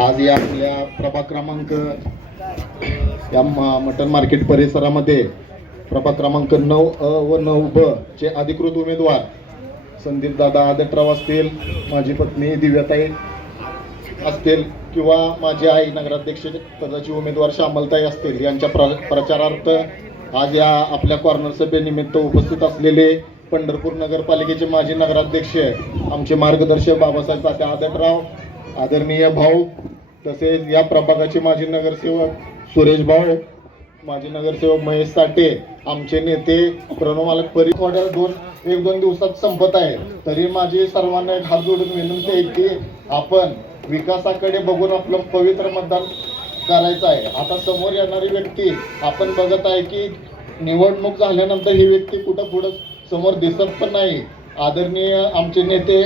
आज या आपल्या प्रभाग क्रमांक या मटन मार्केट परिसरामध्ये प्रभाग क्रमांक 9 व 9 चे अधिकृत उमेदवार संदीप दादा आदटराव असतील, माझी पत्नी दिव्याताई असतील किंवा माझी आई नगराध्यक्ष पदाची उमेदवार श्यामलताई असतील यांच्या प्रचारार्थ आज या आपल्या कॉर्नर सभेनिमित्त उपस्थित असलेले पंढरपूर नगरपालिकेचे माजी नगराध्यक्ष आमचे मार्गदर्शक बाबासाहेब तात्या आदटराव, आदरणीय भाऊ, तसेच या प्रभागाचे माजी नगरसेवक सुरेश भाऊ, माजी नगरसेवक महेश साठे, आमचे नेते प्रणव मालक परिवार एक दोन दिवसात संपत आहे, तरी माझी सर्वांना एक हात जोडून विनंती आहे की आपण विकासाकडे बघून आपलं पवित्र मतदान करायचं आहे. आता समोर येणारी व्यक्ती आपण बघत आहे की निवडणूक झाल्यानंतर ही व्यक्ती कुठं पुढं समोर दिसत पण नाही. आदरणीय आमचे नेते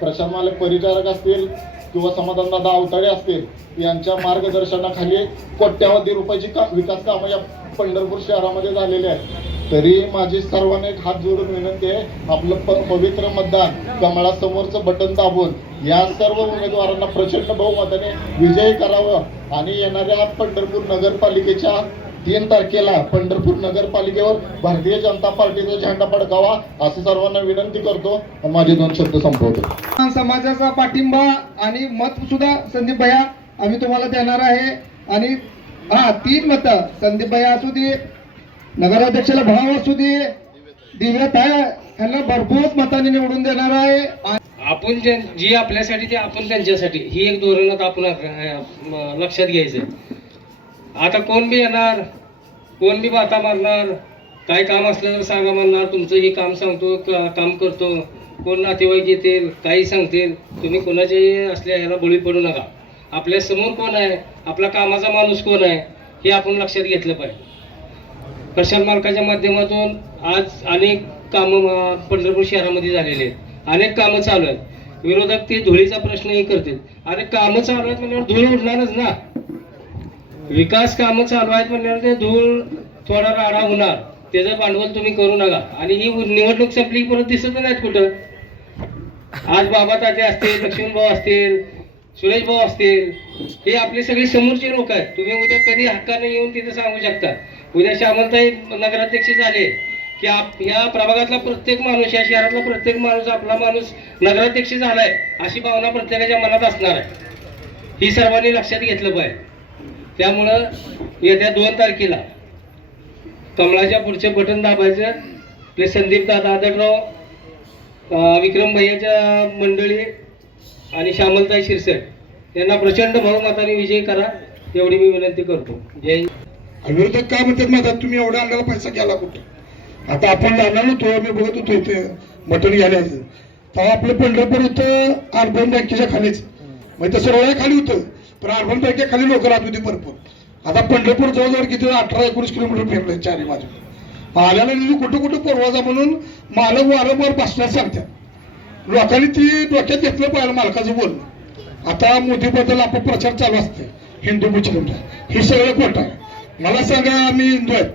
प्रशांत मालक परिचारक असतील किंवा समाधानदादा अवताडे असतील यांच्या मार्गदर्शनाखाली कोट्यावधी रुपयाची विकास कामं या पंढरपूर शहरामध्ये झालेले आहेत. तरी माझी सर्वांना एक हात जोडून विनंती आहे, आपलं पवित्र मतदान कमळासमोरचं बटन दाबून या सर्व उमेदवारांना प्रचंड बहुमताने विजयी करावं आणि येणाऱ्या पंढरपूर नगरपालिकेच्या 3 तारखेला पंढरपूर नगरपालिकेवर भारतीय जनता पार्टीचा झेंडा फडकावा असं सर्वांना विनंती करतो. माझे 2 शब्द संपवतो. समाजाचा पाठिंबा आणि मत सुद्धा संदीप भैया आम्ही तुम्हाला देणार आहे. आणि 3 मतं संदीप भैया असू दे, नगराध्यक्षाला भाव असू दे, दिव्याताई यांना भरपूर मतांनी निवडून देणार आहे. आपण जी आपल्यासाठी ते आपण त्यांच्यासाठी ही एक धोरण आपण लक्षात घ्यायचं. आता कोण बी येणार, कोण बी बाता मारणार, काय काम असलं तर सांगा म्हणणार, तुमचं हे काम सांगतो काम करतो, कोण नातेवाईक येतील काही सांगतील, तुम्ही कोणाच्याही असल्या ह्याला बळी पडू नका. आपल्या समोर कोण आहे, आपला कामाचा माणूस कोण आहे हे आपण लक्षात घेतलं पाहिजे. प्रशांत मालकाच्या माध्यमातून आज अनेक कामं पंढरपूर शहरामध्ये झालेले आहेत, अनेक कामं चालू आहेत. विरोधक ते धुळीचा प्रश्नही करतील. अरे कामं चालू आहेत म्हणल्यावर धूळ उडणारच ना. विकास कामं चालू आहेत म्हणल्यावर ते धूळ थोडा राडा होणार, त्याचं भांडवल तुम्ही करू नका. आणि ही निवडणूक संपली परत दिसत नाहीत कुठं. आज बाबा ताते असतील, लक्ष्मण भाऊ असतील, सुरेश भाऊ असतील, हे आपले सगळे समोरचे लोक आहेत. तुम्ही उद्या कधी हक्काने येऊन तिथे सांगू शकता. उद्या श्यामलताई नगराध्यक्ष झाले की या प्रभागातला प्रत्येक माणूस, या शहरातला प्रत्येक माणूस आपला माणूस नगराध्यक्ष झालाय अशी भावना प्रत्येकाच्या मनात असणार आहे. ही सर्वांनी लक्षात घेतलं पाहिजे. त्यामुळं येत्या 2 तारखेला कमळाच्या पुढचे बटन दाबायचं. आपले संदीप दादा आदटराव, विक्रम भैयाच्या मंडळी आणि श्यामलताई शिरसट यांना प्रचंड बहुमताने विजयी करा एवढी मी विनंती करतो. जय हिंद. विरोधक काय म्हणतात माझा, तुम्ही एवढा आणलेला पैसा गेला कुठं? आता आपण जाणार नव्हतो, मी बघत होतो इथे मटण घ्यायचं, तेव्हा आपलं पंढरपूर होतं अर्बन बँकेच्या खालीच, म्हणजे तसं रोळ्या खाली होतं, पण अर्बन बँकेच्या खाली लोक राहत होती भरपूर. आता पंढरपूर जवळजवळ किती 18-19 किलोमीटर फिरले चारी बाजू. आल्याला कुठं कुठं परवाजा म्हणून मालक वारंवार बसण्यास सांगतात. लोकांनी ती डोक्यात घेतलं पाहिजे मालकाचं बोलणं. आता मोदीबद्दल आपण प्रचार चालू असते हिंदू मुस्लिमचा, हे सगळं खोटं आहे. मला सांगा, आम्ही हिंदू आहेत,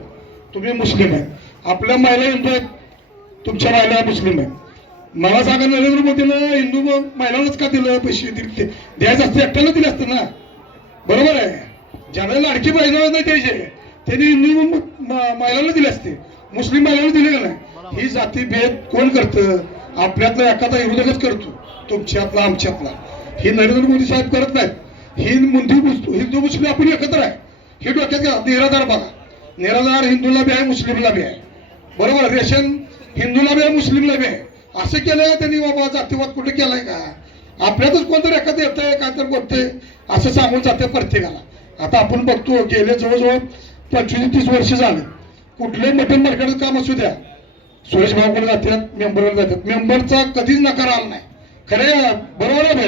तुम्ही मुस्लिम आहे, आपल्या महिला हिंदू आहेत, तुमच्या महिला मुस्लिम आहेत. मला सांगा, नरेंद्र मोदीनं हिंदू महिलांनाच का दिलं पैसे? द्यायचं असतं एकट्याला दिले असतं ना, बरोबर आहे. ज्याला लाडकी बहीण नाही द्यायचे त्यांनी हिंदू महिलांना दिले असते, मुस्लिम महिलांना दिले नाही. ही जातीभेद कोण करतं? आपल्यातला एखादा विरोधकच करतो, तुमच्यातला आमच्यातला. हे नरेंद्र मोदी साहेब करत नाहीत. ही हिंदू मुस्लिम आपण एकत्र आहे, हे डोक्यात घ्या. निराधार बघा, निराधार हिंदूला बी आहे, मुस्लिमला बी आहे, बरोबर. रेशन हिंदूला बी आहे, मुस्लिमला बी आहे. असं केलं त्यांनी बाबा जातीवाद कुठे केलाय का? आपल्यातच कोणतरी एखादं येतंय काय तर बोलतंय असं सांगून जाते प्रत्येकाला. आता आपण बघतो गेले जवळजवळ 25-30 वर्ष झाले, कुठले मटन मार्केटचं काम असू द्या, सुरेश भाऊकडे जातात, मेंबरवर जातात, मेंबरचा कधीच नकार आला नाही. खरे बरोबर आहे.